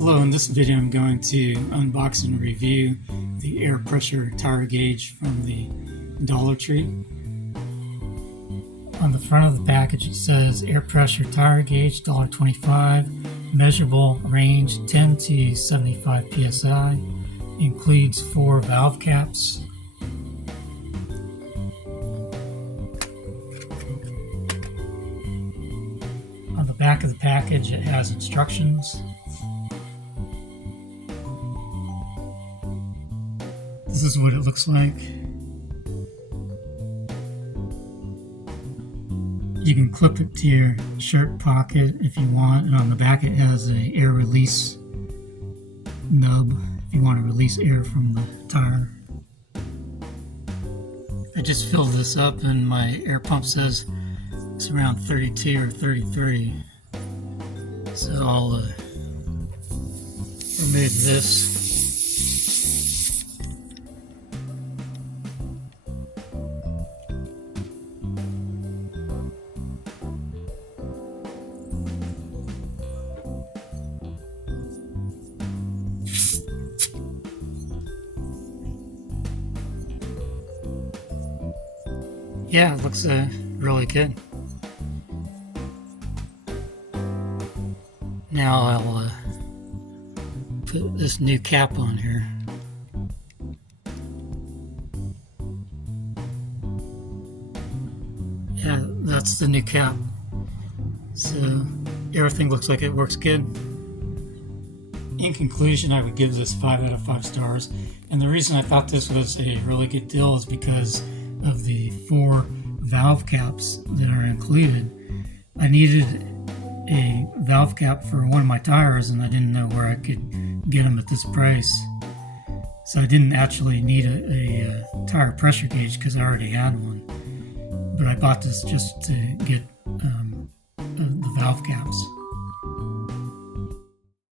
Hello, in this video I'm going to unbox and review the air pressure tire gauge from the Dollar Tree. On the front of the package it says air pressure tire gauge $1.25, measurable range 10 to 75 psi, includes 4 valve caps. On the back of the package it has instructions. This is what it looks like. You can clip it to your shirt pocket if you want, and on the back it has an air release nub if you want to release air from the tire. I just filled this up and my air pump says it's around 32 or 33. So I'll remove this. Yeah, it looks really good. Now I'll put this new cap on here. Yeah, that's the new cap. So everything looks like it works good. In conclusion, I would give this 5 out of 5 stars. And the reason I thought this was a really good deal is because of the 4 valve caps that are included. I needed a valve cap for one of my tires and I didn't know where I could get them at this price. So I didn't actually need a tire pressure gauge because I already had one. But I bought this just to get the valve caps.